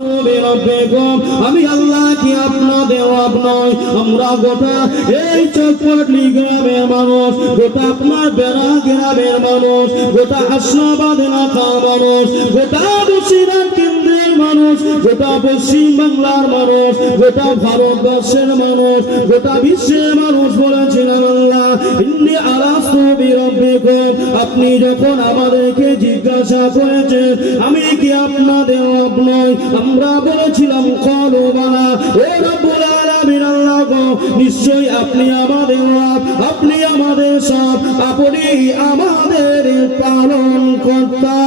আমি আল্লাহ কি আপনাদের রব নয়? আমরা গোটা এই চকপটলি গ্রামের মানুষ, গোটা আপনার বেড়া গ্রামের মানুষ, গোটা হাসনাবাদ এলাকার মানুষ, গোটা বসিরহাট কেন্দ্রের মানুষ, গোটা পশ্চিম বাংলার মানুষ, গোটা ভারতবর্ষের মানুষ, গোটা বিশ্বের মানুষ বলেছিলাম আল্লাহ ইন্নী আলাস্তু বিরাব্বিকুম। আপনি যখন আমাদেরকে জিজ্ঞাসা করেছেন আমি কি আপনাদের রব নয়, আমরা বলেছিলাম ক্বালু বালা। ও রব্বুল আলামিন আল্লাহ গো, নিশ্চয়ই আপনি আমাদের রব, আপনি আমাদের সব, আপনি আমাদের পালন কর্তা।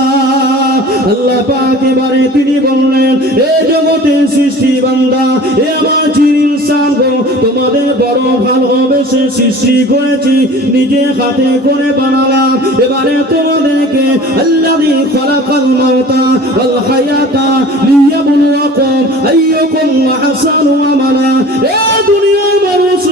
আল্লাহ পাক এবারে তিনি বললেন এ জগতের সৃষ্টি বান্দা, এ আমার জিন ইনসান গো, তোমাদের বড় ভালোবেসে সৃষ্টি করেছি, নিজে হাতে করে বানালাম। এবারে তোমাদেরকে আল্লাযী খালাকাল মাউতা ওয়াল হায়াতা লিয়াবলুয়াকুম আইয়ুকুম আহসানু আমালা। এ দুনিয়ার মানুষ,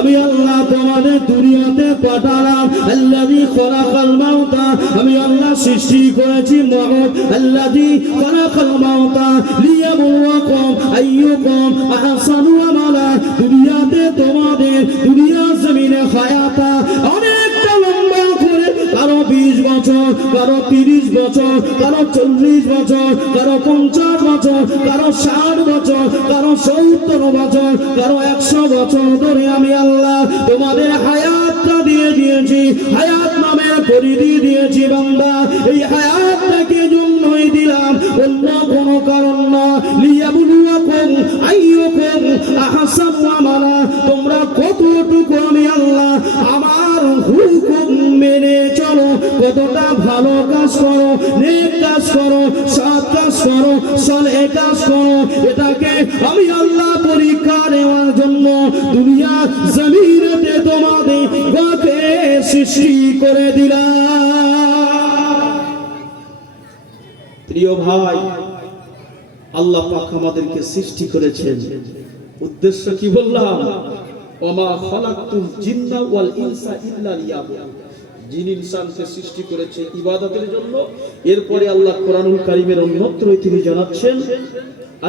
আমি আল্লাহ তোমাদের দুনিয়াতে পাঠালাম। আল্লাযী খালাকাল মাউতা, আমি আল্লাহ সৃষ্টি করেছি মউত। আল্লাযী খালাকাল মাউতা লিয়াবলুয়াকুম আইয়ুকুম আহসানু আমালা। দুনিয়াতে তোমাদের দুনিয়া জমিনে হায়াতা অনেকটা লম্বা করে, কারো 20 বছর, কারো 30 বছর, কারো 40 বছর, কারো 50 বছর, কারো 60 বছর, কারো 70 বছর, কারো 100 বছর ধরে আমি আল্লাহ তোমাদের হায়াতটা দিয়ে দিয়েছি, হায়াত নামের পরিধি দিয়েছি বান্দা। এই হায়াতটাকে জন্যই দিলাম, অন্য কোনো কারণ না। লিয়াবলুয়াকুম আইয়ুকুম আহসানু আমালা। তোমরা কতটুকু আমি আল্লাহ আমার হুকুম মেনে চলো, কতটা ভালো কাজ করো, নেক কাজ করো, সৎ কাজ করো, সলেহ কাজ করো, এটাকে আমি আল্লাহ পরীক্ষা নেওয়ার জন্য দুনিয়া জমিনেতে তোমাদের কাকে সৃষ্টি করে দিলাম। প্রিয় ভাই, আল্লাহ পাক আমাদেরকে সৃষ্টি করেছেন, উদ্দেশ্য কি বললাম? ওমা খালাকতুল জিন্না ওয়াল ইনসা ইল্লা লিয়াবুদুন। জিন ইনসানকে সৃষ্টি করেছে ইবাদতের জন্য। এরপরে আল্লাহ কোরআনুল কারীমের অন্যত্রই তিনি জানাচ্ছেন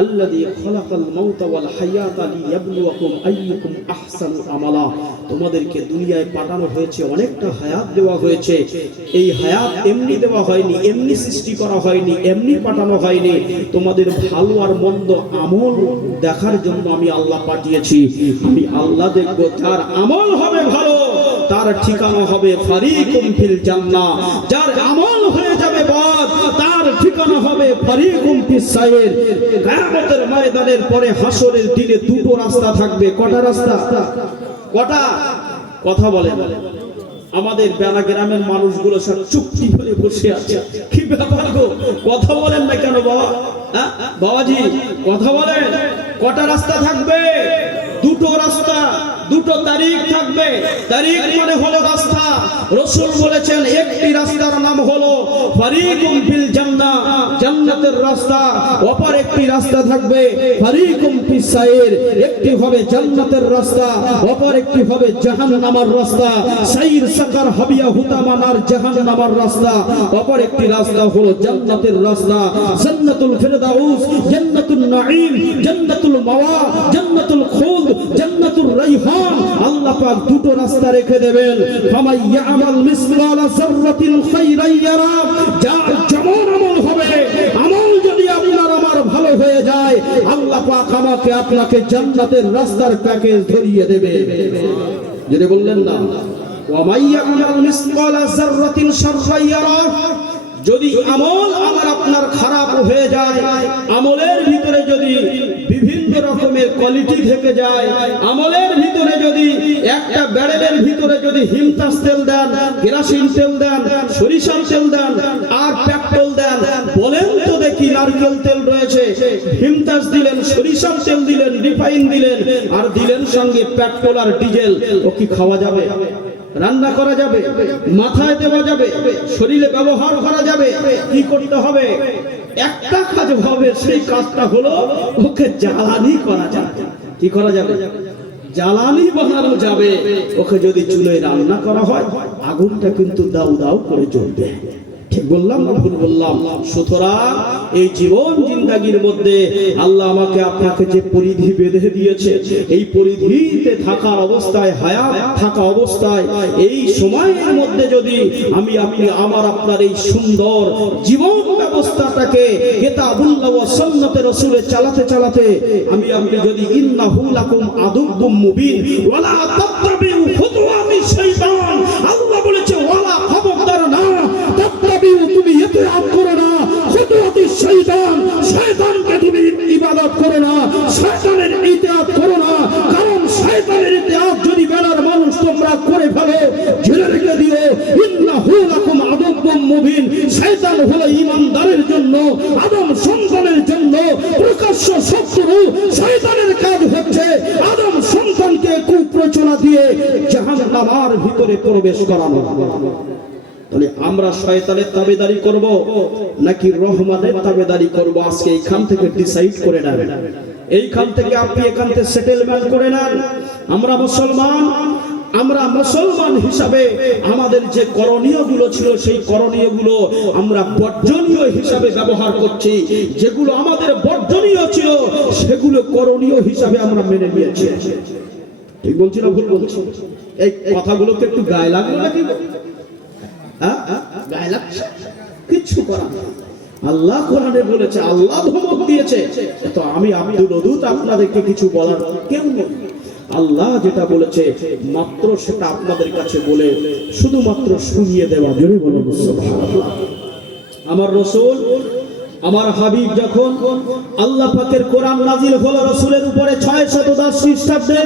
আল্লাযী খালাকাল মাউতা ওয়াল হায়াতা লিয়াবলুয়াকুম আইয়ুকুম আহসানু আমালা। তোমাদেরকে দুনিয়ায় পাঠানো হয়েছে, অনেকটা হায়াত দেওয়া হয়েছে। এই হায়াত এমনি দেওয়া হয়নি, এমনি সৃষ্টি করা হয়নি, এমনি পাঠানো হয়নি। তোমাদের ভালো আর মন্দ আমল দেখার জন্য আমি আল্লাহ পাঠিয়েছি। আমি আল্লাহ দেখব, যার আমল হবে ভালো তার ঠিকানা হবে ফারিকুম ফিল জান্নাহ, যার আমল হয়ে যাবে বদ তার ঠিকানা হবে ফারিকুম ফিস সাইর। কিয়ামতের ময়দানের পরে হাসরের দিনে দুটো রাস্তা থাকবে। কটা রাস্তা? কটা? কথা বলেন। আমাদের বেলা গ্রামের মানুষগুলো সব চুপটি করে বসে আছে। কি ব্যাপার গো, কথা বলেন না কেন বাবা? হ্যাঁ বাবাজি, কথা বলেন। কটা রাস্তা থাকবে? দুটো রাস্তা, দুটো তারিখ থাকবে। তারিখ মানে হলো রাস্তা। রাসূল বলেছেন একটি রাস্তার নাম হলো ফারিকুম ফিল জান্নাহ, জান্নাতের রাস্তা। অপর একটি রাস্তা থাকবে ফারিকুম ফিস সাইর, একটি হবে জান্নাতের রাস্তা, অপর একটি হবে জাহান্নামের রাস্তা। সাইর সাকার হাবিয়া হুতামানার জাহান্নামের রাস্তা। অপর একটি রাস্তা হলো জান্নাতের রাস্তা, জান্নাতুল ফিরদাউস, জান্নাতুন নাঈম, জান্নাতুল মাওয়া, জান্নাতুল খুলদ, জান্নাতুর রাইহান। আল্লাহ পাক দুটো রাস্তা রেখে দেবেন। ফামাই ইয়ামাল মিসকালা যাররাতিন খাইরান ইয়ারা। যার যেমন আমল হবে, আমল যদি আপনার আমার ভালো হয়ে যায়, আল্লাহ পাক আমাকে আপনাকে জান্নাতের রাস্তার প্যাকেজ ধরিয়ে দেবে। যদি বললেন না ওয়ামাই ইয়ামাল মিসকালা যাররাতিন শাররান ইয়ারা। যদি আমল আমার আপনার খারাপ হয়ে যায়, আমলের ভিতরে যদি বিভিন্ন রকমের কোয়ালিটি থেকে যায়, আমলের ভিতরে যদি একটা ব্যারেলের ভিতরে যদি হিমতাস তেল দেন, কেরোসিন তেল দেন, সরিষার তেল দেন আর পেট্রোল দেন, বলেন তো দেখি নারকেল তেল রয়েছে, হিমতাস দিলেন, সরিষার তেল দিলেন, রিফাইন দিলেন আর দিলেন সঙ্গে পেট্রোল আর ডিজেল, ও কি খাওয়া যাবে? রান্না করা যাবে? মাথায় দেওয়া যাবে? শরীরে ব্যবহার করা যাবে? কি করতে হবে? একটা কাজ হবে, সেই কাজটা হলো ওকে জ্বালানি করা যাবে। কি করা যাবে? জ্বালানি বানানো যাবে। ওকে যদি চুলোয় রান্না করা হয়, আগুনটা কিন্তু দাউ দাউ করে জ্বলবে। ঠিক বললাম না ভুল বললাম? সুতরাং এই জীবন জিন্দাগির মধ্যে আল্লাহ আমাকে আপনাকে যে পরিধি বেঁধে দিয়েছে, এই পরিধিতে থাকার অবস্থায়, হায়াত থাকা অবস্থায়, এই সময়ের মধ্যে যদি আমি আপনি আমার আপনার এই সুন্দর জীবন ব্যবস্থাটাকে কিতাবুল্লাহ ওয়া সুন্নতে রাসূলে চালাতে চালাতে আমি আপনি যদি ইন্নাহু লাকুম আদুব্বুম মুবিন ওয়ালা তাত্তাবিউ খুতুওয়াতি শাইতান, আল্লাহ বলেছে ওয়ালা, খবরদার না, তাত্তাবিউ, তুমি ইতিআত করো না, খুতুওয়াতি শাইতান, শয়তানকে তুমি ইবাদত করো না, শয়তানের ইতিআত করো না। কারণ শয়তানের ইতিআত যদি বেলার মানুষ তোমরা করে ফেলো, জেনে রেখে দিও ইন্নাহু লাকুম আদুব্বুম মুবিন, শয়তান হলো ঈমানদারের জন্য, আদম সন্তানের জন্য প্রকাশ্য শত্রু। শয়তানের কাজ হচ্ছে আদম সন্তানকে কুপ্রচনা দিয়ে জাহান্নামের ভিতরে প্রবেশ করানো। তাহলে আমরা শয়তানের তাবেদারি করব নাকি রহমানের তাবেদারি করব? আজকে এইখান থেকে ডিসাইড করে নেন, এইখান থেকে আপনি এখান থেকে সেটেলমেন্ট করে নেন। আমরা মুসলমান হিসাবে আমাদের যে করণীয় গুলো ছিল, সেই করণীয় গুলো আমরা বর্জনীয় হিসাবে ব্যবহার করছি। যেগুলো আমাদের বর্জনীয় ছিল সেগুলো করণীয় হিসাবে আমরা মেনে নিয়েছি। ঠিক বলছি না ভুল বলছি? এই কথাগুলোকে একটু গায়ে লাগলো নাকি? গায়ে লাগছে? কিচ্ছু করার নেই। আল্লাহ কোরআনে বলেছে, আল্লাহ ধমক দিয়েছে, তো আমি আব্দুল ওদুদ আপনাদেরকে কিছু বলার কেউ নেই। আল্লাহ যেটা বলেছে মাত্র সেটা আপনাদের কাছে বলে শুধুমাত্র শুনিয়ে দেওয়া। জোরে বলুন সুবহানাল্লাহ। আমার রাসূল, আমার হাবিব যখন আল্লাহ পাকের কোরআন নাজিল হলো রাসূলের উপরে 610 খ্রিস্টাব্দে,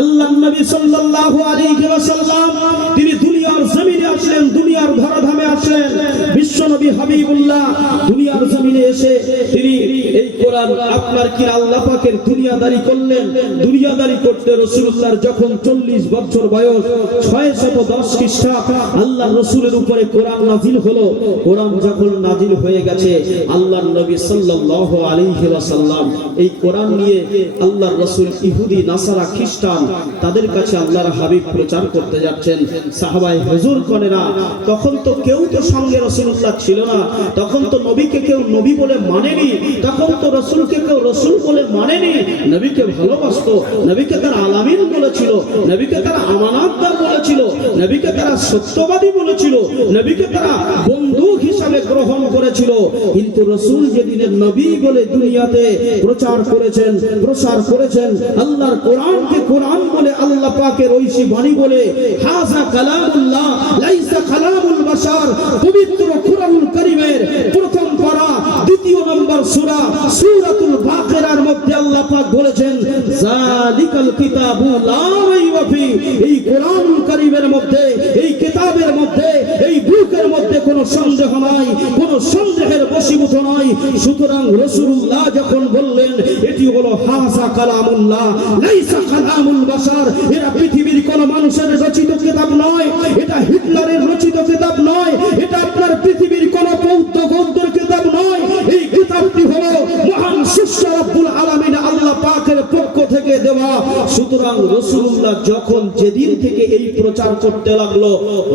আল্লাহর নবী সাল্লাল্লাহু আলাইহি ওয়াসাল্লাম তিনি দুনিয়ার জমিনে আসলেন, দুনিয়ার ধরাধামে আসলেন। বিশ্ব নবী হাবিবুল্লাহ দুনিয়ার জমিনে এসে তিনি এই কোরআন আপনার কি আল্লাহ পাকের দুনিয়াদারি করলেন। দুনিয়াদারি করতে রাসূলুল্লাহর যখন 40 বছর বয়স, 610 খ্রিস্টাব্দ আল্লাহর রাসূলের উপরে কোরআন নাজিল হলো। কোরআন যখন নাজিল হয়ে গেছে, আল্লাহর নবী সাল্লাল্লাহু আলাইহি ওয়াসাল্লাম এই কোরআন নিয়ে আল্লাহর রাসূল ইহুদি, নাসারা, খ্রিস্টান তাদের কাছে আল্লাহর হাবিব প্রচার করতে যাচ্ছেন। সাহাবায়ে হুজুর কনেরা, তখন তো কেউ তো সঙ্গে রাসূলুল্লাহ ছিল না, তখন তো নবীকে কেউ নবী বলে মানেনি, তখন তো রাসূলকে কেউ রাসূল বলে মানেনি। নবীকে ভালোবাসতো, নবীকে তারা আলামিন বলেছিল, নবীকে তারা আমানতদার বলেছিল, নবীকে তারা সত্যবাদী বলেছিল, নবীকে তারা বন্ধু হিসাবে গ্রহণ করেছিল। কিন্তু রাসূল যেদিনের নবী বলে দুনিয়াতে প্রচার করেছেন, প্রসার করেছেন, আল্লাহর কোরআনকে কোরআন বলে, আল্লাহ পাকের ঐশী বাণী বলে, হাযা কালামুল্লাহ লাইসা কালামুল বাশার, পবিত্র কুরআনুল কারীমের প্রথম পারা দ্বিতীয় নম্বর সূরা সূরাতুল বাকারার মধ্যে আল্লাহ পাক বলেছেন, যালিকাল কিতাবু লা রাইবা ফি, এই কুরআনুল কারীমের মধ্যে, এই কিতাবের মধ্যে, এই বুকের মধ্যে কোনো সন্দেহ নাই, কোনো সন্দেহের বশীভূত নয়। সুতরাং রাসূলুল্লাহ যখন বললেন এটি হলো হাযা কালামুল্লাহ লাইসা কালামুল বাশার, এটা পৃথিবীর কোন মানুষের রচিত কিতাব নয়, এটা হিটলারের রচিত কিতাব নয়, এটা আপনার পৃথিবীর কোন বৌদ্ধ গ্রন্থের কিতাব নয়, এই কিতাবটি হলো মহান সৃষ্টি রব্বুল আলামিন আল্লাহ পাকের পক্ষ থেকে দেওয়া। সুতরাং রাসূলুল্লাহ যখন যেদিন থেকে এই প্রচার করতে লাগলো,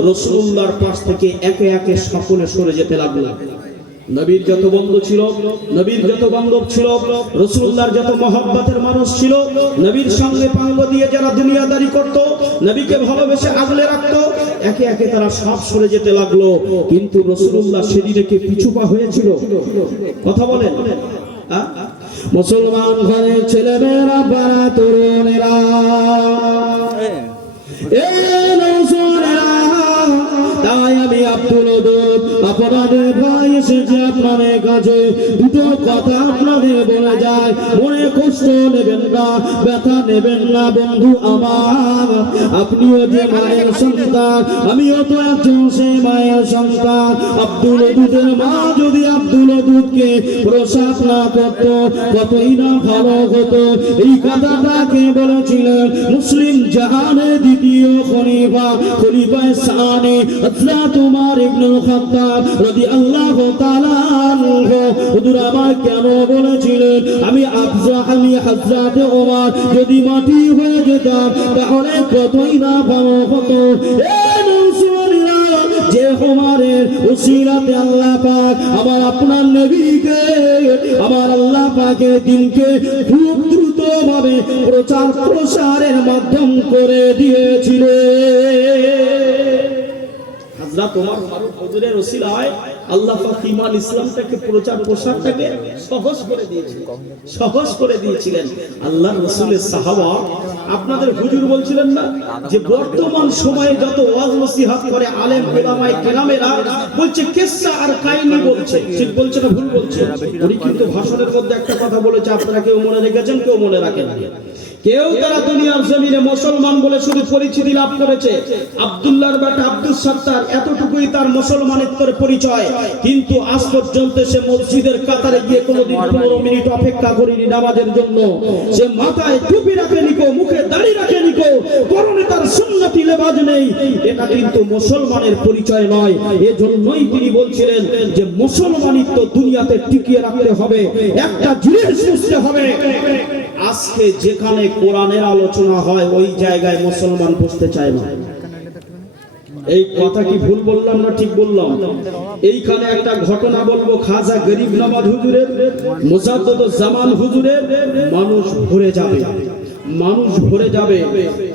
রাসূলুল্লাহর পাশ থেকে একে একে সকলে সরে যেতে লাগলো। নবীর যত বন্ধু ছিল, নবীর যত বান্ধব ছিল, রাসূলুল্লাহর যত মহব্বতের মানুষ ছিল, নবীর সঙ্গে পাঙ্গ দিয়ে যারা দুনিয়াদারি করত, নবীকে ভালোবেসে আগলে রাখতো, একে একে তারা সব সরে যেতে লাগলো। কিন্তু রাসূলুল্লাহ সেদিনে কি পিছুপা হয়েছিল? কথা বলেন। মুসলমান ঘরের ছেলেমেয়েরা, বাড়া তরুণেরা, তাই আমি আব্দুল ওদুদ আপনাদের ভাই এসেছি আপনাদের কাছে। দুটো কথা আপনাদের বলে যায়, মনে কষ্ট নেবেন না, ব্যথা নেবেন না বন্ধু আমার। আপনিও যে মায়ের সন্তান, আমিও তো একজন সে মায়ের সন্তান। আব্দুল ওদুদের মা যদি আব্দুল ওদুদকে প্রসাদ না করত, কতই না ভালো হতো। এই কথাটাকে বলেছিলেন মুসলিম জাহানের দ্বিতীয় খলিফা, খলিফায়ে সানি হযরত ওমর ইবনুল খাত্তাব রাদিয়াল্লাহু তাআলা আনহু। হুজুর আমার কেন বলেছিলেন আমি হযরত ওমর যদি মাটি হয়ে যেতাম তাহলে কতই না ভালো হতো। যে উমরের উসিলাতে আল্লাহ পাক আমার আপনার নবীকে আমার আল্লাহ পাকের দিনকে খুব দ্রুত ভাবে প্রচার প্রসারের মাধ্যম করে দিয়েছিলেন। হযরত ওমর ফারুক হুজুরের ওসিলায় আল্লাহ পাক ঈমান ইসলামটাকে প্রচার প্রসারটাকে সহজ করে দিয়েছিলেন। আল্লাহর রাসূলের সাহাবা আপনাদের হুজুর বলছিলেন না যে বর্তমান সময়ে যত ওয়াজ নসিহত করে আলেম উলামায়ে কেরামেরা বলছে কিসসা আর কাহিনী বলছে, ঠিক বলছে না ভুল বলছে? উনি কিন্তু ভাষণের মধ্যে একটা কথা বলেছে, আপনারা কেউ মনে রেখেছেন কেউ মনে রাখেন না। কেউ তারা দুনিয়ার জমিনে মুসলমান বলে শুধু পরিচিতি লাভ করেছে। আব্দুল্লাহর বেটা আব্দুল সাত্তার, এতটুকুই তার মুসলমানিত্বের পরিচয়, কিন্তু আজ পর্যন্ত সে মসজিদের কাতারে গিয়ে কোনোদিন 15 মিনিট অপেক্ষা করেনি নামাজের জন্য। সে মাথায় টুপি রাখেনি কো, মুখে দাড়ি রাখেনি কো, পরনে তার সুন্নতি লেবাস নেই। এটা কিন্তু মুসলমানের পরিচয় নয়। এজন্যই তিনি বলছিলেন যে মুসলমানিত্ব দুনিয়াতে টিকিয়ে রাখতে হবে, একটা জিনিস বুঝতে হবে, আজকে যেখানে কোরআনের আলোচনা হয় ওই জায়গায় মুসলমান বসতে চায় না। এই কথা কি ভুল বললাম না ঠিক বললাম? এইখানে একটা ঘটনা বলবো, খাজা গরিব নওয়াজ হুজুরের, মুজাদ্দিদুজ জামান হুজুরের, মানুষ ভরে যাবে।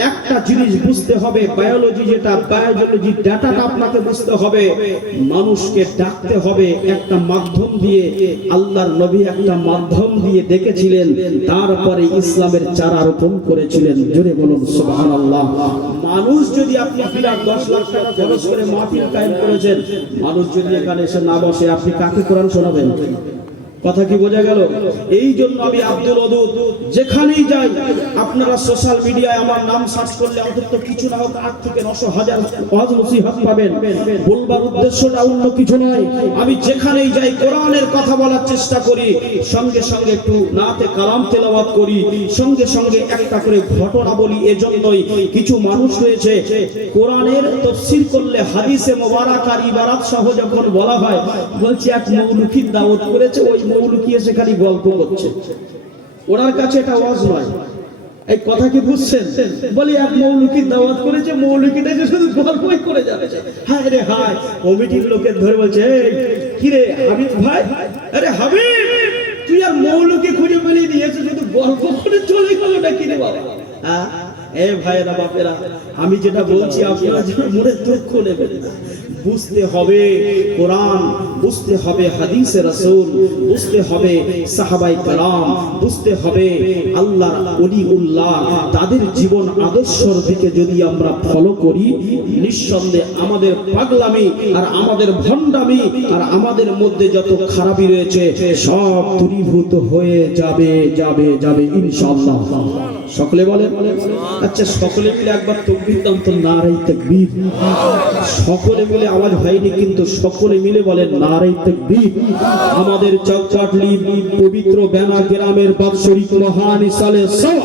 একটা জিনিস বুঝতে হবে, বায়োলজি যেটা বায়োলজি ডাটাটা আপনাকে বুঝতে হবে। মানুষকে ডাকতে হবে একটা মাধ্যম দিয়ে। আল্লাহর নবী একটা মাধ্যম দিয়ে ডেকেছিলেন, তারপরে ইসলামের চারা রোপণ করেছিলেন। জোরে বলুন সুবহানাল্লাহ। মানুষ যদি আপনি বিরাট 10 লাখ টাকা খরচ করে মাহফিল কায়েম করেছেন, মানুষ যদি এখানে এসে না বসে, আপনি কাকে কোরআন শোনাবেন? কথা কি বোঝা গেল? এই জন্য আমি আব্দুল ওদুদ যেখানেই যাই, আপনারা সোশ্যাল মিডিয়ায় আমার নাম সার্চ করলে অন্তত কিছু না হোক 8 থেকে 900 হাজার ওয়াজ নসিহত পাবেন। বলবার উদ্দেশ্যটা অন্য কিছু নয়, আমি যেখানেই যাই কোরআনের কথা বলার চেষ্টা করি, সঙ্গে সঙ্গে একটু নাতে কালাম তেলাওয়াত করি, সঙ্গে সঙ্গে একটা করে ঘটনা বলি। এজন্যই কিছু মানুষ রয়েছে কোরআনের তাফসীর করলে হাদিসে মোবারক আর ইবারাত সহ যখন বলা হয়, বলছে এক মৌলুকির দাওয়াত করেছে, ওই মৌলুকি এসে খালি গল্প করছে, ওনার কাছে এটা ওয়াজ নয়। এই কথা কি বুঝছেন? বলি এক মৌলুকির দাওয়াত করেছে, মৌলুকিটা যে শুধু গল্পই করে যাচ্ছে। হায় রে হায়, কমিটির লোকের ধরে বলছে, কি রে হাবিব ভাই, আরে হাবিব তুই আর মৌলুকি খুঁজে পেলি দিয়েছে, শুধু গল্প করে চলে গেল নাকি রে বাবা? হ্যাঁ এ ভাইরা বাপেরা, আমি যেটা বলছি আপনারা যেন মনে দুঃখ নেবেন না। বুঝতে হবে কোরআন, বুঝতে হবে হাদিসে রাসূল, বুঝতে হবে সাহাবায়ে কেরাম, বুঝতে হবে আল্লাহর ওলিউল্লাহ, তাদের জীবন আদর্শের দিকে যদি আমরা ফলো করি, নিঃসন্দেহে আমাদের পাগলামি আর আমাদের ভণ্ডামি আর আমাদের মধ্যে যত খারাপি রয়েছে সব দূরীভূত হয়ে যাবে যাবে যাবে ইনশাআল্লাহ। সকলে বলে, আচ্ছা সকলে মিলে একবার তাকবীর দাও তো, নারে তাকবীর। সকলে মিলে আওয়াজ হয়নি কিন্তু সকলে মিলে বলেন নারে তাকবীর। আমাদের চকচাটলি পবিত্র বেনা গ্রামের বাৎসরিক মহান ইসালে সওয়া,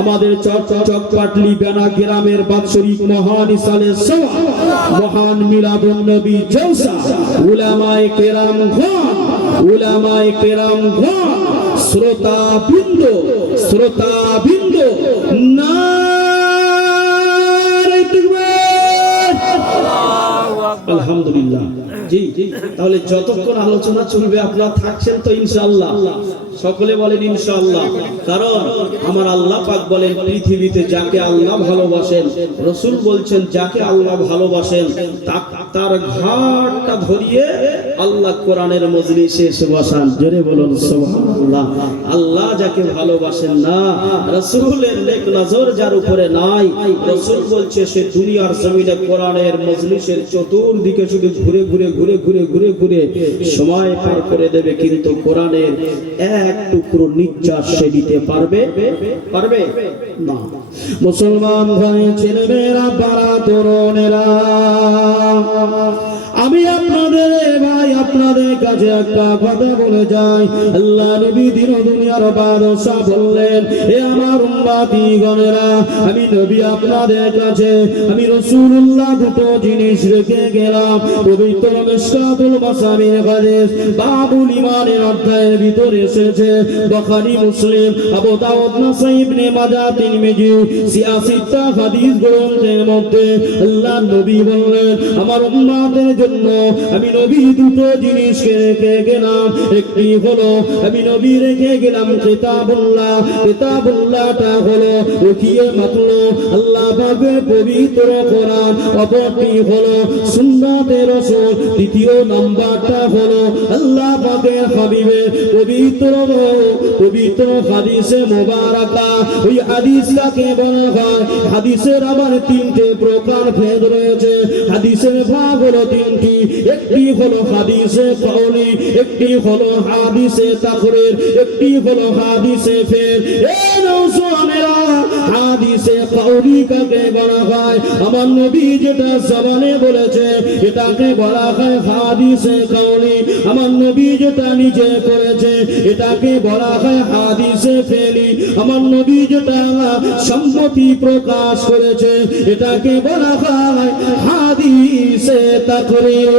আমাদের চকচাটলি বেনা গ্রামের বাৎসরিক মহান ইসালে সওয়া, মহান মিলাদুন নবী জলসা, উলামায়ে কেরাম খান, উলামায়ে কেরাম খান, শ্রোতা বিন্দু নারে তাকবীর। আলহামদুলিল্লাহ। জি, তাহলে যতক্ষণ আলোচনা চলবে আপনারা থাকছেন তো ইনশাআল্লাহ? সকলে বলেন ইনশাআল্লাহ। কারণ আমার আল্লাহ পাক বলেন পৃথিবীতে যাকে আল্লাহ ভালোবাসেন, রাসূল বলছেন যাকে আল্লাহ ভালোবাসেন তার ঘাটটা ধরিয়ে আল্লাহ কোরআনের মজলিসে এসে বসান। জোরে বলুন সুবহানাল্লাহ। আল্লাহ যাকে ভালোবাসেন না, রাসূলের নেক নজর যার উপরে নাই, রাসূল বলছে সে দুনিয়ার জমিনে কোরআনের মজলিসের চতুর্দিকে শুধু ঘুরে ঘুরে ঘুরে ঘুরে ঘুরে ঘুরে সময় পার করে দেবে, কিন্তু কোরআনের এক টুকরো নিঃশ্বাস সে দিতে পারবে না। মুসলমান ভাই ছেলেমেয়েরা, পাড়া তরুণেরা, আমি আপনাদের ভাই আপনাদের কাছে একটা কথা বলে যাই। আল্লাহ নবী দিন দুনিয়ার বাদশা বললেন, এ আমার উম্মতি গণেরা, আমি নবী আপনাদের কাছে আমি রাসূলুল্লাহ দুটো জিনিস রেখে গেলাম। পবিত্র মিশকাতুল মাসাবির হাদিস বাবুল ঈমানের অধ্যায়ের ভিতরে এসেছে। বুখারী, মুসলিম, আবু দাউদ, নাসাই, ইবনে মাজাহ, তিরমিজি, সিয়াসিতা হাদিস গ্রন্থের মধ্যে আল্লাহ নবী বললেন, আমার উম্মতের জন্য আমি নবী দুটো জিনিস রেখে গেলাম। একটি হলো আমি নবী রেখে গেলাম কিতাবুল্লাহ। কিতাবুল্লাহটা হলো রুকিয়ে মাতলো আল্লাহ পাকের পবিত্র কোরআন। অপরটি হলো সুন্নাতে রাসূল। দ্বিতীয় নাম্বারটা হলো আল্লাহ পাকের হাবিবের পবিত্র হাদিসে মুবারাকা। ওই হাদিসটাকে বলা হয়, হাদিসের আবার তিনটে প্রকার ভেদ রয়েছে। হাদিসের ভাগ হলো তিনটি। একটি হলো হাদিসে কওলি, একটি হলো হাদিসে তাকরীর, একটি হলো হাদিসে ফের। এই নওজওয়ানেরা, হাদিসে কওলি কাকে বলা হয়? আমার নবী যেটা জবানে বলেছে এটাকে বলা হয় হাদিসে কওলি। আমার নবী যেটা নিজে করেছে এটাকে বলা হয় হাদিসে ফেলি। আমার নবী যেটা সম্মতি প্রকাশ করেছে এটাকে বলা হয় হাদিসে তাকরীর।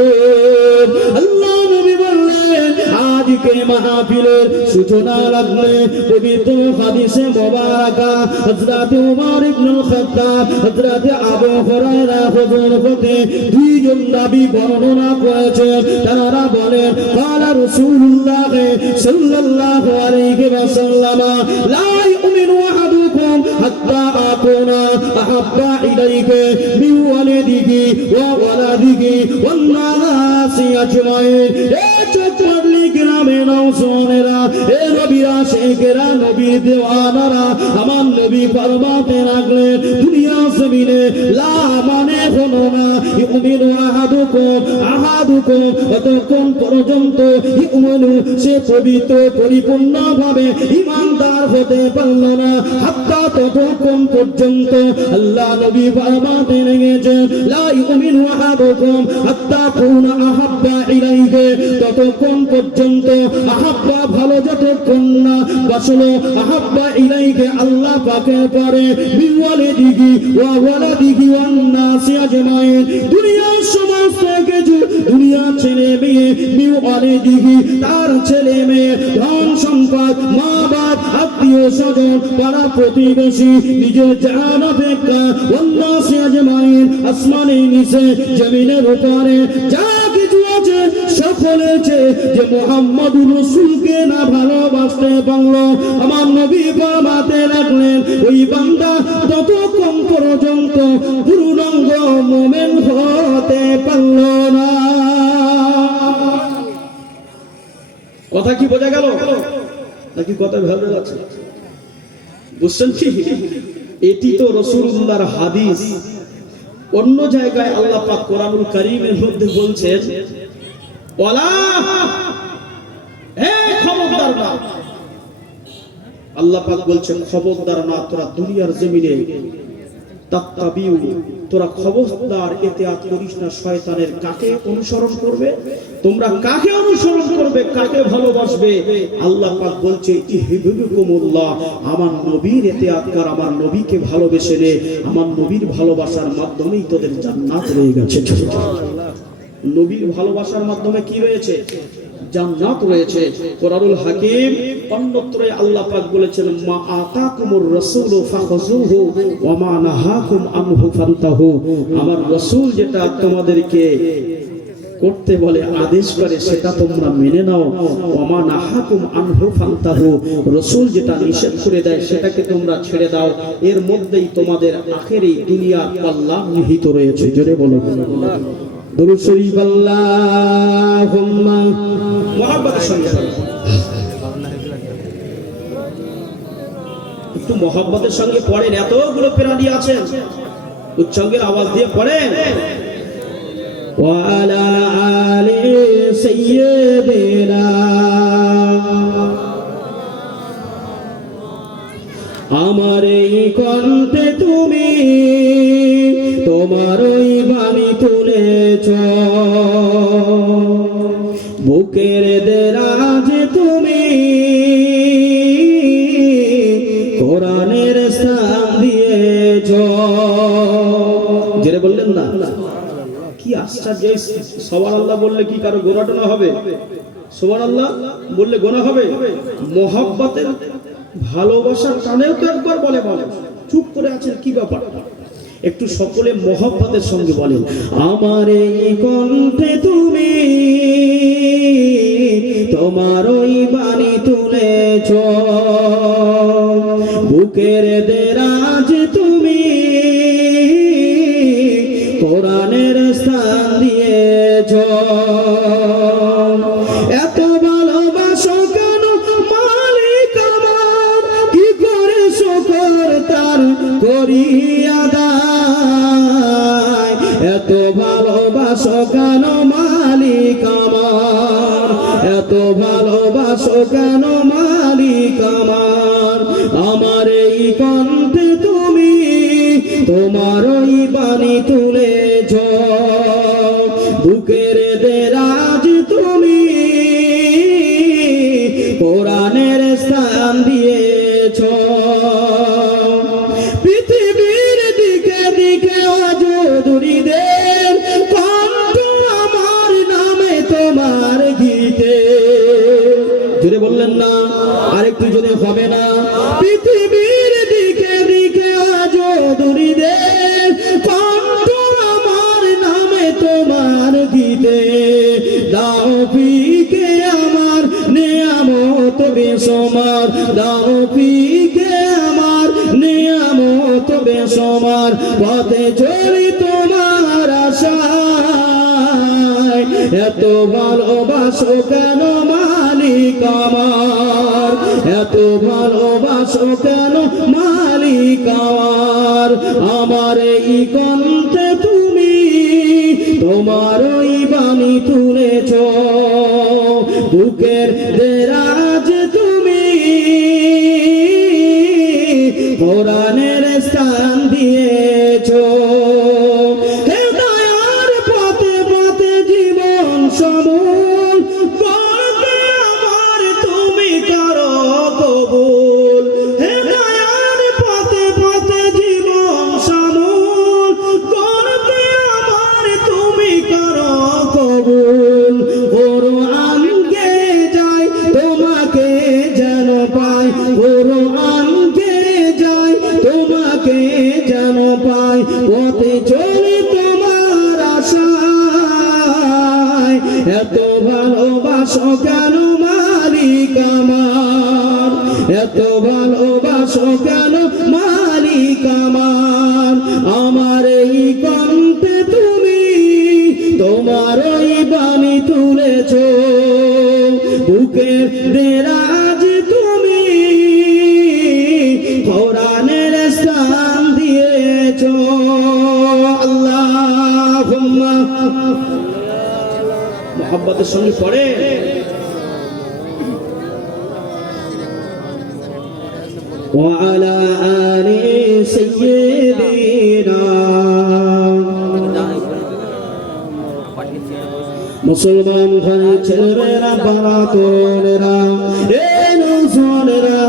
আল্লাহ নবী বললেন, আজকে মাহফিলের সূচনা লাগলে পবিত্র হাদিসে মুবারাকা হযরত ওমর ইবনুল খাত্তাব, হযরত আবু হুরায়রা হুজুর হতে দুইজন নবী বর্ণনা করেছেন। তারা বলেন, ক্বালা রাসূলুল্লাহ সাল্লাল্লাহু আলাইহি ওয়াসাল্লাম, লা ইউমিনু আহাদুকুম হাত্তা আকুনা আহাব্বা ইলাইহি মিন ওয়ালিদিহি ওয়া ওয়ালাদিহি ওয়ান নাসি আজমাইন। এই চট্টগ্রাম গ্রামে নওজওয়ানেরা, এ নবীরা, শেখেরা, নবীর দেওয়ানারা, আমার নবী ফরমাতে লাগলেন, দুনিয়া জমিনে লা মানে হলো না ইউমিনু আহাদুকুম ততক্ষণ পর্যন্ত ইউমিনু সে পবিত্র পরিপূর্ণভাবে ঈমানদার হতে পারল না, হাত্তা ততক্ষণ পর্যন্ত আল্লাহ নবী ফরমাতে লেগেছেন, লা ইউমিনু আহাদুকুম হাত্তা কুনা আহাব্বা ইলাইহি, ততক্ষণ পর্যন্ত আহাব্বা ভালো যতক্ষণ না বাসলো, আহাব্বা ইলাইহি আল্লাহ পাকের পরে বিওয়ালিদিহি ওয়া ওয়ালাদিহি ওয়ান নাসি আজমাইন, দুনিয়ার সমস্ত কিছু, দুনিয়ার ছেলে মেয়ে, বিওয়ালিদিহি তার ছেলে মেয়ে, ধন সম্পদ, মা বাপ, আত্মীয় স্বজন, পাড়া প্রতিবেশী, নিজের জান অপেক্ষা ওয়ান নাসি আজমাইন, আসমানের নিচে জমিনের উপরে যা কিছু আছে সকলের চেয়ে যে মুহাম্মদুর রাসূলকে না ভালোবাসতে পারলো, আমার নবী ফরমাতে লাগলেন, ওই বান্দা ততক্ষণ পর্যন্ত পূর্ণাঙ্গ মুমিন হতে পারল না। কথা কি বোঝা গেল নাকি কথা ভেবে যাচ্ছে? বুঝছেন কি? এটি তো রাসূলুল্লাহর হাদিস। অন্য জায়গায় আল্লাহ পাক কোরআনুল কারীমের মধ্যে বলছেন, ওয়ালা হে খবরদার না, আল্লাহ পাক বলছেন খবরদার না, তোরা দুনিয়ার জমিনে তাত্তাবিউ, তোরা খবরদার ইতিআত করিস না শয়তানের। কাকে অনুসরণ করবে তোমরা? কাকে অনুসরণ করবে? কাকে ভালোবাসবে? আল্লাহ পাক বলছে ইহবিবুকুমুল্লাহ, আমার নবীর ইতিআত কর, আমার নবীকে ভালোবেসে নে, আমার নবীর ভালোবাসার মাধ্যমেই তোদের জান্নাত রয়ে গেছে। নবীর ভালোবাসার মাধ্যমে কি রয়েছে? জান্নাত রয়েছে। কোরআনুল হাকিম অন্যত্র আল্লাহ পাক বলেছেন, মা আতাকুমুর রাসূলু ফাখুযুহু ওয়া মা নাহাকুম আনহু ফান্তাহু, আমার রাসূল যেটা তোমাদেরকে করতে বলে, আদেশ করে, সেটা তোমরা মেনে নাও। ওয়া মা নাহাকুম আনহু ফান্তাহু, রাসূল যেটা নিষেধ করে দেয় সেটাকে তোমরা ছেড়ে দাও। এর মধ্যেই তোমাদের আখেরি দুনিয়ার কল্যাণ নিহিত রয়েছে। জোরে বলো দুরূদ শরীফ আল্লাহুম্মা মুহাব্বতের সঙ্গে, একটু মুহাব্বতের সঙ্গে পড়েন। এতগুলো প্রাণী আছেন, উচ্চাঙ্গের আওয়াজ দিয়ে পড়েন। ওয়া আলা আলি সাইয়্যিদিনা, আমার এই কণ্ঠে তুমি তোমার ওই বাণী তুলেছ বুকের দেরাজ তুমি কোরআনের স্থান দিয়েছ যেটা বললেন না কি আশ্চর্য সুবহানাল্লাহ বললে কি কারো গোনাটনা হবে সুবহানাল্লাহ বললে গোনা হবে মোহাব্বতের ভালোবাসার টানেও তো একবার বলে চুপ করে আছেন কি ব্যাপার একটু সকলে মোহাব্বতের সঙ্গে বলেন আমার এই কণ্ঠে তুমি তোমার ওই বাণী তুলেছ বুকের দেরাজ তুমি কোরআনের স্থান দিয়েছ এত ভালোবাসো কেন মালিক আমার কি করে শুকর তার করি আদায় এত ভালোবাসো কেন মালিক আমার এত ভালোবাসো কেন মালিক আমার এই কণ্ঠে তুমি তোমার ওই বাণী তুলেছ বুকের দেরাজ তুমি কোরআনের স্থান দিয়েছ পৃথিবীর দিকে দিকে অযোধুরীদের কণ্ঠ আমার নামে তোমার গীতে জোরে বললেন না আরেকটু জোরে হবে না পৃথিবীর দিকে দিকে অযোধুরীদের কণ্ঠ আমার নামে তোমার গীতে দাও পিকে আমার নেয়ামত বেসমার দাও পিকে আমার নেয়ামত বেসমার পথে চলি তোমার আশায় এত ভালোবাসো কেন মালিক আমার এত ভালোবাসো কেন মালিক আমার এই কণ্ঠে তুমি তোমার ওই বাণী তুলেছ বুকের দেরাজ তুমি কোরআনের স্থান দিয়েছ হেদায়ার পথে পথে জীবন সমূল করতে আমার তুমি করো কবুল হেদায়ার পথে পথে জীবন সমূল করতে আমার তুমি করো কবুল কোরআনকে যাই তোমাকে যেন পাই কোরআনকে যাই তোমাকে যেন পাই পথে চলি তোমার আশায় এত ভালোবাসো কেন মালিক আমার এত ভালোবাসো কেন মালিক আমার এই কণ্ঠে তুমি তোমার ওই বাণী তুলেছ বুকের দেরাজ তুমি কোরআনের স্থান দিয়েছ আল্লাহুম্মা মুহাব্বতের সঙ্গে পড়ে وعلى آل سيدنا মুসলমান ঘরে ছেলেরা বাবা তোরেরা এ নজরেরা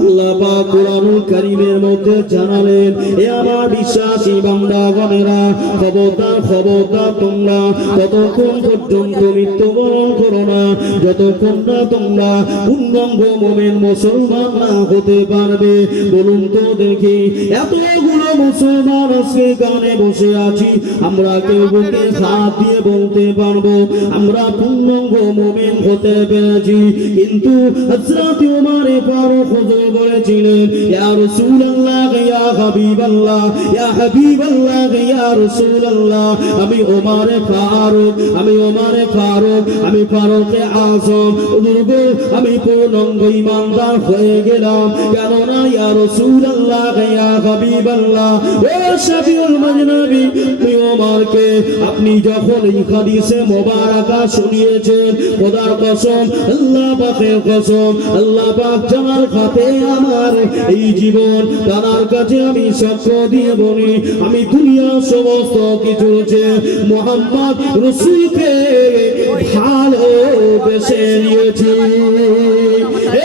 আল্লাহ পাক কোরআনুল কারীমের মধ্যে জানালেন এ আমার বিশ্বাসী বান্দাগণেরা খবরদার তোমরা ততক্ষণ পর্যন্ত মৃত্যুবরণ করো না যতক্ষণ না তোমরা পূর্ণাঙ্গ মুমিন মুসলমান না হতে পারবে বলুন তো দেখি এতগুলো মুসলমান আজকে গানে বসে আছি আমরা কেউ বুকে হাত দিয়ে বলতে পারবো আমরা পূর্ণাঙ্গ মুমিন হতে পেরেছি কিন্তু হযরত ওমর ফারুক হুজুর বলেছিলেন ইয়া রাসূলুল্লাহ ইয়া হাবিবাল্লাহ ইয়া হাবিবাল্লাহ ইয়া রাসূলুল্লাহ আমি ওমর ফারুক আমি ফারুকে আযম হুজুর গো আমি পূর্ণাঙ্গ ঈমানদার হয়ে গেলাম কেন না ইয়া রাসূলুল্লাহ ইয়া হাবিবাল্লাহ ও শফিউল মাজনবী ওমরকে আপনি যখন এই হাদিসে মোবারকা শুনিয়েছেন খোদার কসম আল্লাহ পাকের কসম আল্লাহ পাক যার হাতে আমার এই জীবন তার কাছে কাছে আমি সাক্ষ্য দিয়ে বলি, আমি দুনিয়ার সমস্ত কিছু মোহাম্মদ রসুলকে ভালোবেসে নিয়েছি।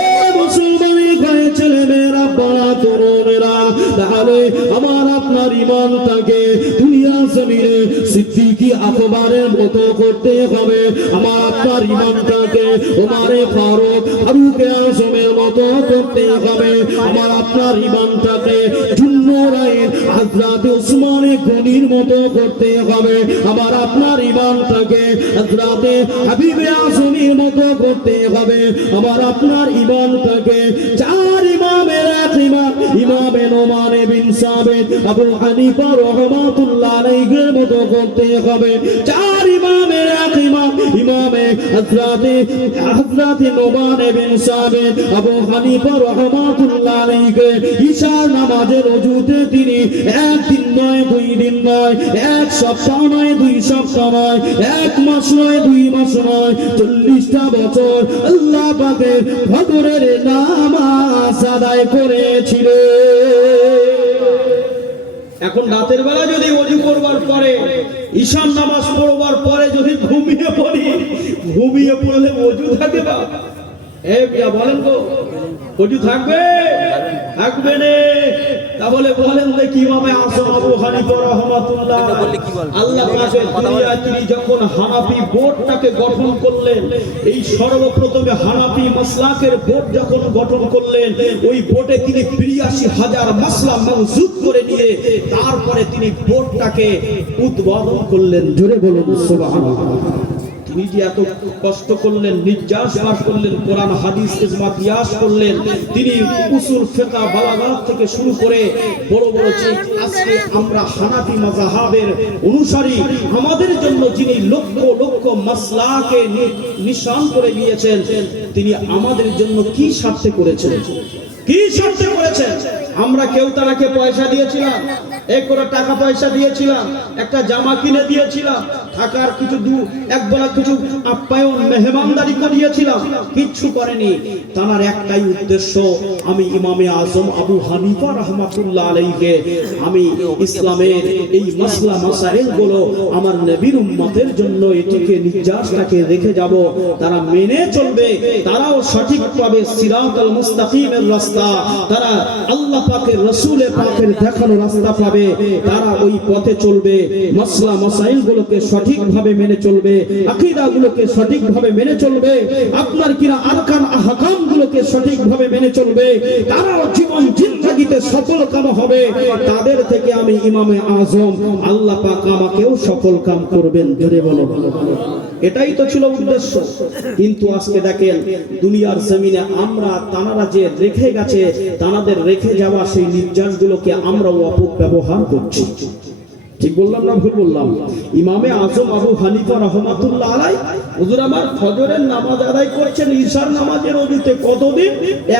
এ মুসলমানি ঘরে ছেলে মেয়েরা, বড় তরুণেরা, তাহলে আমার আপনার ইমানটাকে দুনিয়া জমিনে সিদ্দিকী আকবরের মতো করতে হবে। আমার আপনার ইমানটাকে ওমরে ফারুক ফারুকে আজমের মতো করতে হবে। আমার আপনার ইমানটাকে জুন্নুরাইন হযরত উসমানে গনির মতো করতে হবে। আমার আপনার ইমানটাকে হযরত হাবিবে আজমের মতো করতে হবে। আমার আপনার ইমানটাকে চার ইমামের এক ইমাম ইমামে নোমানে বিন সাবিত আবু হানিফা রাহমাতুল্লাহ আলাইহির মতো করতে হবে। চার ইমামের এক ইমাম ইমামে হযরত নোমানে বিন সাবিত আবু হানিফা রাহমাতুল্লাহ আলাইহি ঈশার নামাজের ওযুতে তিনি একদিন নয়, দুই দিন নয়, এক সপ্তাহ নয়, দুই সপ্তাহ নয়, এক মাস নয়, দুই মাস নয়, 40টা বছর আল্লাহ পাকের ফজরের নামাজ আদায় করেছিল। এখন রাতের বেলা যদি ওযু করবার পরে, ঈশার নামাজ পড়বার পরে যদি ঘুমিয়ে পড়ি, ঘুমিয়ে পড়লে ওযু থাকে না? এ বিয়া বলেন তো, ওযু থাকবে? থাকবে না। তাহলে বলেন দেখি ইমামে আযম আবু হানিফা রাহমাতুল্লাহ আল্লাহ পাকের দুনিয়ায় তিনি যখন হানাফি বোর্ডটাকে গঠন করলেন, এই সর্বপ্রথমে হানাফি মাসলাকের বোর্ড যখন গঠন করলেন, ওই বোর্ডে তিনি ৮২,০০০ মাসলা মওজুদ করে নিয়ে তারপরে তিনি বোর্ডটাকে উদ্বোধন করলেন। জোরে বলুন সুবহানাল্লাহ। তিনি যে এত কষ্ট করলেন, নির্যাস পাঠ করলেন, কোরআন হাদিস ইজমা কিয়াস করলেন, তিনি উসুল ফিকহ বালাগাত থেকে শুরু করে বড় বড় যে আজকে আমরা হানাফি মাযহাবের অনুসারী, আমাদের জন্য যিনি লক্ষ লক্ষ মাসলাকে নিশান করে দিয়েছেন, তিনি আমাদের জন্য কি স্বার্থে করেছেন? কি স্বার্থে করেছেন? আমরা কেউ তারাকে পয়সা দিয়েছিলাম, এক করে টাকা পয়সা দিয়েছিলাম, একটা জামা কিনে দিয়েছিলাম, থাকার কিছু এক বেলা কিছু আপ্যায়ন মেহমানদারি করিয়েছিলাম, কিচ্ছু করেনি। তার একটাই উদ্দেশ্য, আমি ইমামে আজম আবু হানিফা রাহমাতুল্লাহ আলাইহি আমি ইসলামের এই মাসলা মাসাইল গুলো আমার নবীর উম্মতের জন্য এটিকে নির্যাসটাকে রেখে যাব, তারা মেনে চলবে, তারাও সঠিকভাবে সিরাতাল মুস্তাকিমের রাস্তা, তারা আল্লাহ পাকের রাসূলের পাকের দেখানো রাস্তা পাবে, তারা ওই পথে চলবে, মাসলা মাসাইল গুলোকে সঠিকভাবে মেনে চলবে, আকীদা গুলোকে সঠিকভাবে মেনে চলবে, আপনার কিনা আরকান আহকাম গুলোকে সঠিকভাবে মেনে চলবে, তারাও জীবন জিন্দেগিতে সফল কাম হবে। তাদের থেকে আমি ইমামে আজম আল্লাহ পাক আমাকেও সফল কাম করবেন। জোরে বলো। এটাই তো ছিল উদ্দেশ্য। কিন্তু আজকে দেখেন দুনিয়ার জমিনে আমরা তানারা যে রেখে গেছে, তানাদের রেখে যাওয়া সেই নির্যাসগুলোকে আমরাও অপব্যবহার করছি। ঠিক বললাম না ভুল বললাম? ইমামে আজম আবু হানিফা রাহমাতুল্লাহ আলাইহি হুজুর আমার ফজরের নামাজ আদায় করেছেন ঈশার নামাজের ওযুতে কতদিন?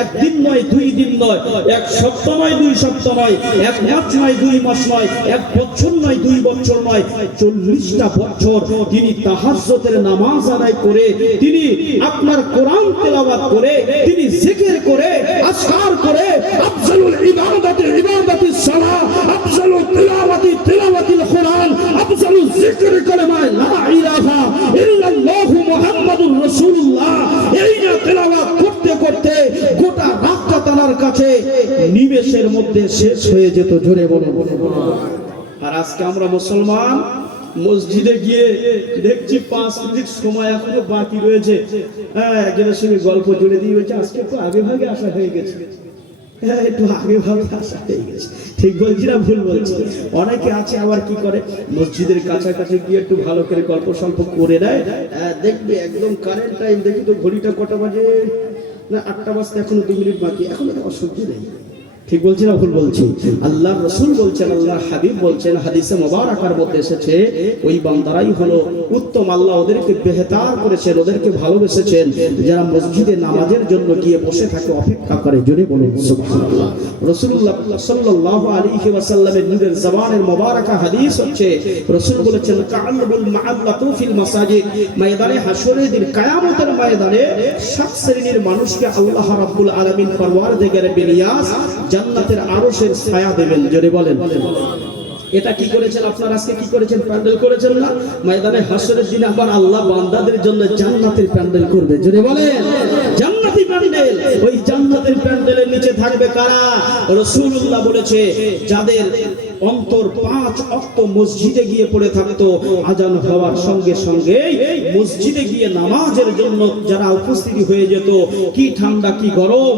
একদিন নয়, দুই দিন নয়, এক সপ্তাহ নয়, দুই সপ্তাহ নয়, এক মাস নয়, দুই মাস নয়, এক বছর নয়, দুই বছর নয়, 40টা বছর তিনি তাহাজ্জুদের নামাজ আদায় করে, তিনি আপনার কোরআন তেলাওয়াত করে, তিনি জিকির করে, আজকার করে, আফজালুল ইবাদাতি সালাহ, আফজালুল তিলাওয়াতিল কোরআন, আফজালুল যিকর কালিমা লা ইলাহা ইল্লাল্লাহু মুহাম্মাদুর রাসূলুল্লাহ, এই না তেলাওয়াত করতে করতে গোটা রাতটা তার কাছে নিমেষের মধ্যে শেষ হয়ে যেত। জোরে বলো। আর আজকে আমরা মুসলমান মসজিদে গিয়ে দেখছি 5 মিনিট সময় এখনো বাকি রয়েছে, একজনের সঙ্গে গল্প জুড়ে দিয়ে হয়েছে, আজকে একটু আগে ভাগে আসা হয়ে গেছে, একটু আগে ভাগে আসা হয়ে গেছে। ঠিক বলছি না ভুল বলছি? অনেকে আছে আবার কি করে, মসজিদের কাছাকাছি গিয়ে একটু ভালো করে গল্প সল্প করে দেয়, দেখবে একদম কারেন্ট টাইম, দেখি তো ঘড়িটা কটা বাজে, না 8টা বাজতে এখনো 2 মিনিট বাকি, এখনো অসহ্য নেই। ঠিক বলছি না ভুল বলছি? আল্লাহর রাসূল বলছেন, আল্লাহর হাবিব বলছেন, হাদিসে মুবারাকার মধ্যে এসেছে, ওই বান্দারাই হলো উত্তম। আল্লাহ ওদেরকে বেহতার করেছেন, ওদেরকে ভালোবেসেছেন যারা মসজিদে নামাজের জন্য গিয়ে বসে থাকে, অপেক্ষা করে। জোরে বলুন সুবহানাল্লাহ। রাসূলুল্লাহ সাল্লাল্লাহু আলাইহি ওয়াসাল্লামের নূরের জবানের মুবারাকা হাদিস হচ্ছে, রাসূল বলেছেন, কাআলবুল মাআল্লাতু ফিল মাসাজিদ, ময়দানে হাশরের দিন, কিয়ামতের ময়দানে 7 শ্রেণীর মানুষকে আল্লাহ রাব্বুল আলামিন পরওয়ারদিগার বিলিয়াস জান্নাতের আরশের ছায়া দেবেন। জোরে বলেন। এটা কি করেছেন আপনারা? আজকে কি করেছেন? প্যান্ডেল করেছেন না? ময়দানে হাসরের দিনে আবার আল্লাহ বান্দাদের জন্য জান্নাতের প্যান্ডেল করবে। জোরে বলেন, জান্নাতি প্যান্ডেল। ওই জান্নাতের প্যান্ডেলের নিচে থাকবে কারা? রাসূলুল্লাহ বলেছে, যাদের অন্তর 5 ওয়াক্ত মসজিদে গিয়ে পড়ে থাকতো, আজান হওয়ার সঙ্গে সঙ্গে মসজিদে গিয়ে নামাজের জন্য যারা উপস্থিত হয়ে যেত, কি ঠান্ডা কি গরম,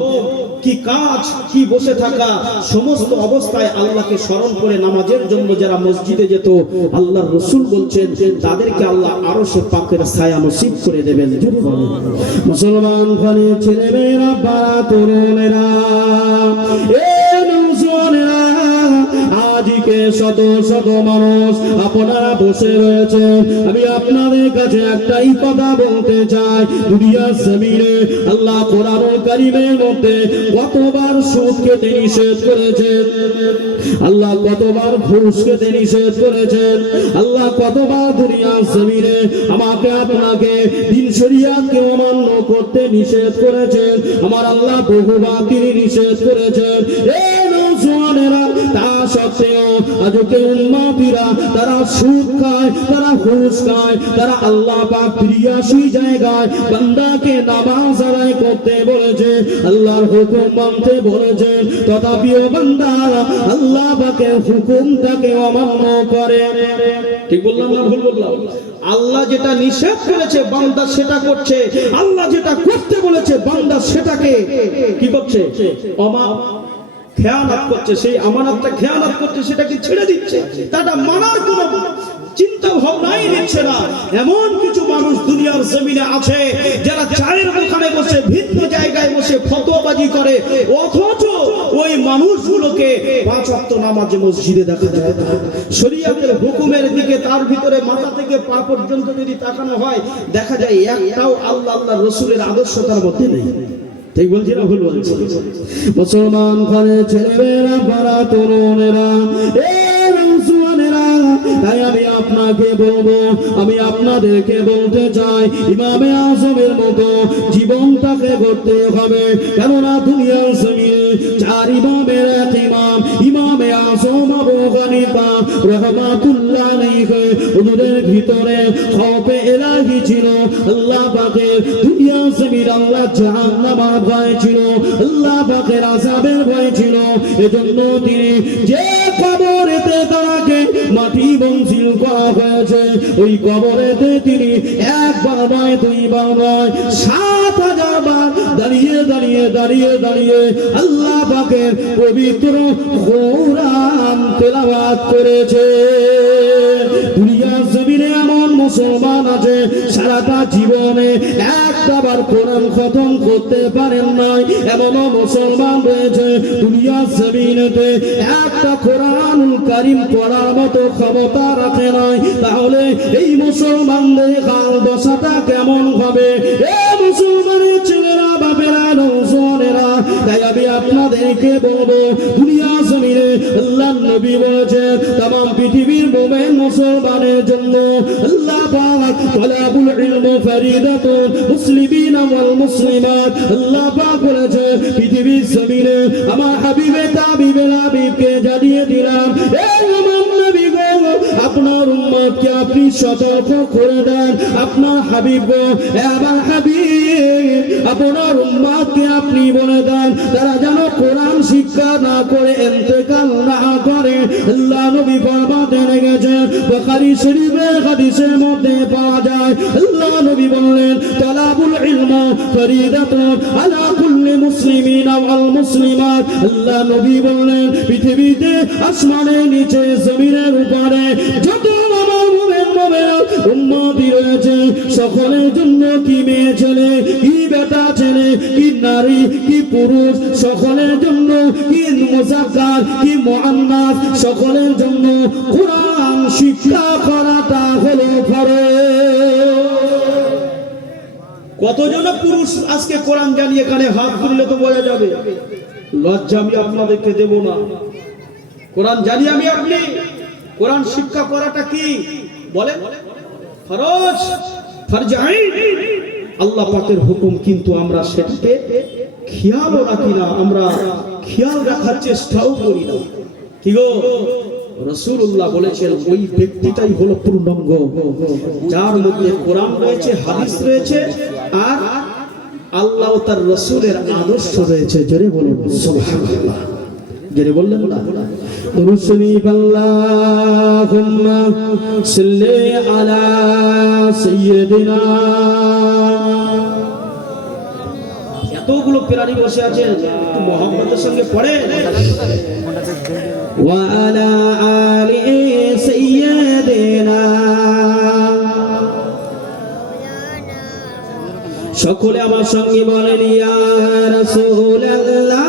কি কাজ কি বসে থাকা, সমস্ত অবস্থায় আল্লাহকে স্মরণ করে নামাজের জন্য যারা মসজিদে যেত, আল্লাহর রাসূল বলছেন তাদেরকে আল্লাহ আরশে পাকের ছায়া নসিব করে দেবেন। মুসলমান ঘরে ছেলেমেয়েরা, বাড়া তরুণেরা, এ নওজোয়ানেরা, আজকে শত শত মানুষ আপনারা বসে রয়েছেন। আমি আপনাদের কাছে একটাই কথা বলতে চাই, দুনিয়ার জমিনে আল্লাহ কোরআনুল কারীমের মধ্যে কতবার সুদ খেতে নিষেধ করেছেন, আল্লাহ কতবার ঘুষ খেতে নিষেধ করেছেন, আল্লাহ কতবার দুনিয়ার জমিনে আমাকে আপনাকে দিন শরিয়াতকে অমান্য করতে নিষেধ করেছেন। আমার আল্লাহ বহুবার তিনি নিষেধ করেছেন। এই নওজোয়ানেরা, তা সত্ত্বেও আজকে উম্মতিরা তারা সুদ খায়, তারা ঘুষ খায়, তারা আল্লাহ পাক 83 জায়গায় বান্দাকে নামাজ আদায় করতে বলেছে, আল্লাহর হুকুম মানতে বলেছে, তথাপিও বান্দারা আল্লাহ পাকের হুকুমটাকে অমান্য করে। ঠিক বললাম না ভুল বললাম? আল্লাহ যেটা নিষেধ করেছে বান্দা সেটা করছে, আল্লাহ যেটা করতে বলেছে বান্দা সেটাকে কি করছে? খেয়ানত করছে। সেই আমানতটা খেয়ানত করছে, সেটাকে ছেড়ে দিচ্ছে, তাটা মানার কোনো চিন্তা ভাবনাই নিচ্ছে না। এমন কিছু মানুষ দুনিয়ার জমিনে আছে যারা চায়ের দোকানে বসে, ভিন্ন জায়গায় বসে ফতোয়াবাজি করে, অথচ ওই মানুষগুলোকে 5 ওয়াক্ত নামাজ মসজিদে দেখা যায়। শরীয়তের হুকুমের দিকে তার ভিতরে মাথা থেকে পা পর্যন্ত যদি তাকানো হয়, দেখা যায় একটাও আল্লাহ আল্লাহর রাসূলের আদর্শতার মধ্যে নেই। ঠিক বলছি না ভুল বলছি? মুসলমান ঘরে ছেলেমেয়েরা, বাড়া তরুণেরা, তাই আমি আপনাকে বলবো, আমি আপনাদেরকে বলতে চাই, ইমামে আজমের মতো জীবনটাকে করতে হবে। কেননা দুনিয়ার জমিনে 4 ইমামের এক ইমাম, ইমামে আজম আবু হানিফা রাহমাতুল্লাহ আলাইহি, হুজুরের ভিতরে খৌফে ইলাহি ছিল, আল্লাহ পাকের দুনিয়ার জমিনে আল্লাহ জাহান্নামের ভয় ছিল, আল্লাহ পাকের আযাবের ভয় ছিল। এজন্য তিনি যে কবরেতে তাকে মাটি মঞ্জিল করা হয়েছে, ওই কবরেতে তিনি একবার নয়, 2 বার নয়, 7000 বার দাঁড়িয়ে দাঁড়িয়ে দাঁড়িয়ে দাঁড়িয়ে আল্লাহ পাকের পবিত্র কোরআন তেলাওয়াত করেছে। দুনিয়ার জমিনে এমন মুসলমান আছে সারাটা জীবনে একবার কোরআন খতম করতে পারেন নাই, এমনও মুসলমান রয়েছে দুনিয়ার জমিনেতে একটা কোরআনুল কারীম পড়ার মতো ক্ষমতা রাখে নাই। তাহলে এই মুসলমানদের কাল দশাটা কেমন হবে? এ মুসলমানের ছেলেরা, বাপেরা, নওজোয়ানেরা, তাই আমি আপনাদেরকে বলবো, দুনিয়া জমিনে আল্লাহর নবী বলেছেন तमाम পৃথিবীর মুমিন মুসলমানের জন্য আল্লাহ পাক তালাবুল ইলম ফরিদাতুন মুসলিমিন ওয়াল মুসলিমাত, আল্লাহ পাক বলেছে পৃথিবীর জমিনে আমার হাবিবে তাবিবের হাবিবকে জানিয়ে দিলাম, এই আমার নবী গো, আপনার উম্মতকে আপনি সতর্ক করে দেন, আপনার হাবিব গো, আমার হাবিব আপনার উম্মতকে আপনি বলে দেন তারা যেন কোরআন শিক্ষা না করে ইন্তেকাল না করে। আল্লাহ নবী ফরমাতে লেগেছেন, বুখারী শরীফের হাদিসের মধ্যে পাওয়া যায়, আল্লাহ নবী বললেন তালাবুল ইলম ফরিদাতুন আলা কুল্লি মুসলিমিন ওয়াল মুসলিমাত। আল্লাহ নবী বললেন পৃথিবীতে আসমানের নিচে জমিনের উপরে যত আমার মুমিন মুমিনাত উম্মতি রয়েছে সকলের জন্য, কি মেয়ে ছেলে, কি বেটা ছেলে, কি নারী, কি পুরুষ, সকলের জন্য, কি মুযাক্কার, কি মুআন্নাস, সকলের জন্য কোরআন শিক্ষা করাটা হলো ফরজ। কতজন পুরুষ আজকে কোরআন জানি এখানে হাত তুললে তো বোঝা যাবে। লজ্জা আমি আপনাদেরকে দেব না। কোরআন জানি আমি আপনি, কোরআন শিক্ষা করাটা কি বলেন? ফরজ, ফরজ আইন, আল্লাহ পাকের হুকুম, কিন্তু আমরা সেটাকে খেয়ালও রাখি না, আমরা খেয়াল রাখার চেষ্টাও করি না। কি গো, রাসূলুল্লাহ বলেছেন ওই ব্যক্তিটাই হলো পূর্ণাঙ্গ, যার মধ্যে কোরআন রয়েছে, হাদিস রয়েছে, আর আল্লাহ ও তার রাসূলের আদর্শ রয়েছে। জোরে বলুন সুবহানাল্লাহ। জোরে বললেন না? দরুদ শরীফ আল্লাহুম্মা সাল্লি আলা সাইয়্যিদিনা। এতগুলো প্রাণী বসে আছেন, একটু মুহাম্মদের সঙ্গে পড়ে। ওয়া আলা আলি সাইয়্যিদিনা। সকলে আমার সঙ্গে বলেন ইয়া রাসূলুল্লাহ,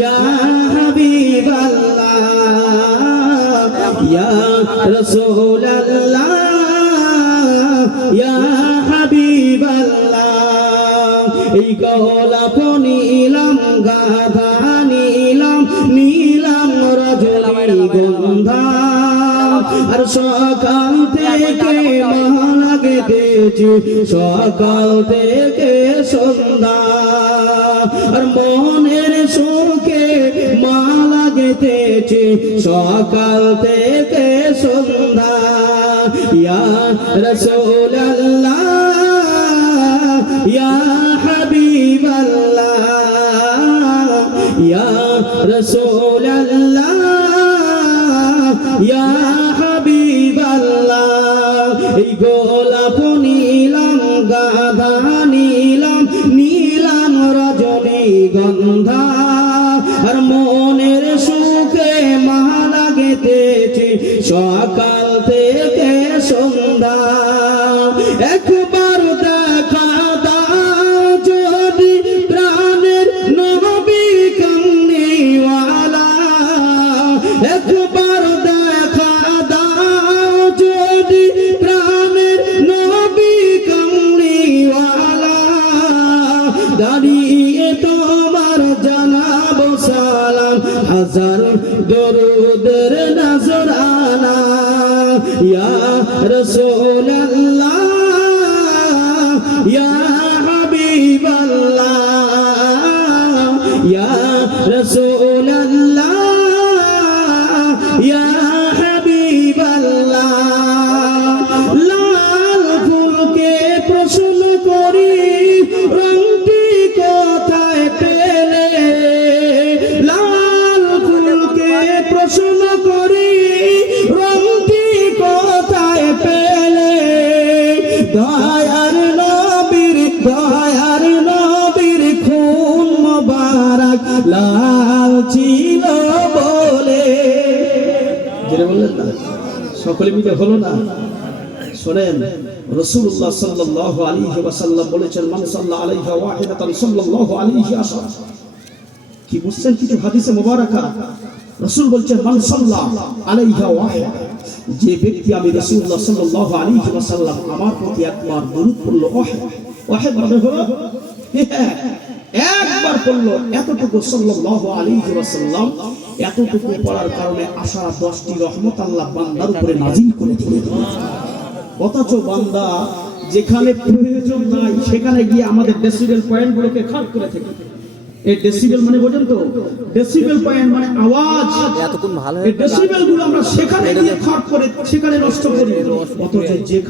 ইয়া হাবিবাল্লাহ, ইয়া রাসূলুল্লাহ, ইয়া হাবিবাল্লাহ। এই গোলাপ নীলাম, গাধা নীলাম, নীলাম রজনীগন্ধা। আর সকাল থেকে মালা গেঁথেছি, সকাল থেকে সন্ধ্যা। আর মনের সুখে মালা গেঁথেছি, সকাল থেকে সন্ধ্যা। ইয়া রাসূলুল্লাহ, ইয়া হাবিবাল্লাহ, ইয়া রাসূলুল্লাহ, ইয়া হাবিবাল্লাহ। এই গোলাপ নীলাম, গাধা নীলাম, নীলাম রজনীগন্ধা। আর মনের সুখে মালা গেঁথেছি, সকাল থেকে সন্ধ্যা। একবার দেখা দাও যদি প্রাণের নবী কামলিওয়ালা। একবার দেখা দাও যদি প্রাণের নবী কামলিওয়ালা। দাঁড়িয়ে তোমার জানাবো সালাম, হাজার দরুদের নজরানা। ইয়া রাসূলুল্লাহ, ইয়া হাবিবাল্লাহ, ইয়া রাসূলুল্লাহ, ইয়া হাবিবাল্লাহ। লাল ফুলকে প্রশ্ন করি, রংটি কোথায় পেলে? লাল ফুলকে প্রশ্ন করি, রংটি কোথায় পেলে? দয়ার নবীর, দয়ার নবীর খুন মোবারক লাল ছিল বলে। যেটা বললেন না, সকলে মিলে হলো না? শোনেন, রাসূলুল্লাহ সাল্লাল্লাহু আলাইহি ওয়াসাল্লাম বলেছেন মান সাল্লা আলাইহা ওয়াহিদাতান সাল্লাল্লাহু আলাইহি আশার। কি বুঝছেন কিছু হাদিসে মুবারাকা? রাসূল বলছেন মান সাল্লা আলাইহা ওয়াহিদা, যে ব্যক্তি আমি রাসূলুল্লাহ সাল্লাল্লাহু আলাইহি ওয়াসাল্লাম আমার প্রতি একবার দরুদ পড়লো, ওয়াহিদ মানে হলো একবার পড়লো, এতটুকু সাল্লাল্লাহু আলাইহি ওয়াসাল্লাম, এতটুকু পড়ার কারণে আশা 10টি রহমত আল্লাহ বান্দার উপরে নাজিল করে দিলেন। অথচ বান্দা যেখানে প্রয়োজন নাই সেখানে গিয়ে আমাদের ডেসিবেল পয়েন্টগুলোকে খারাপ করে থাকে। এই ডেসিবেল মানে বোঝেন তো? ডেসিবেল পয়েন্ট মানে আওয়াজ। এই ডেসিবেল গুলো আমরা সেখানে গিয়ে খারাপ করে, সেখানে নষ্ট করি। অথচ যেখানে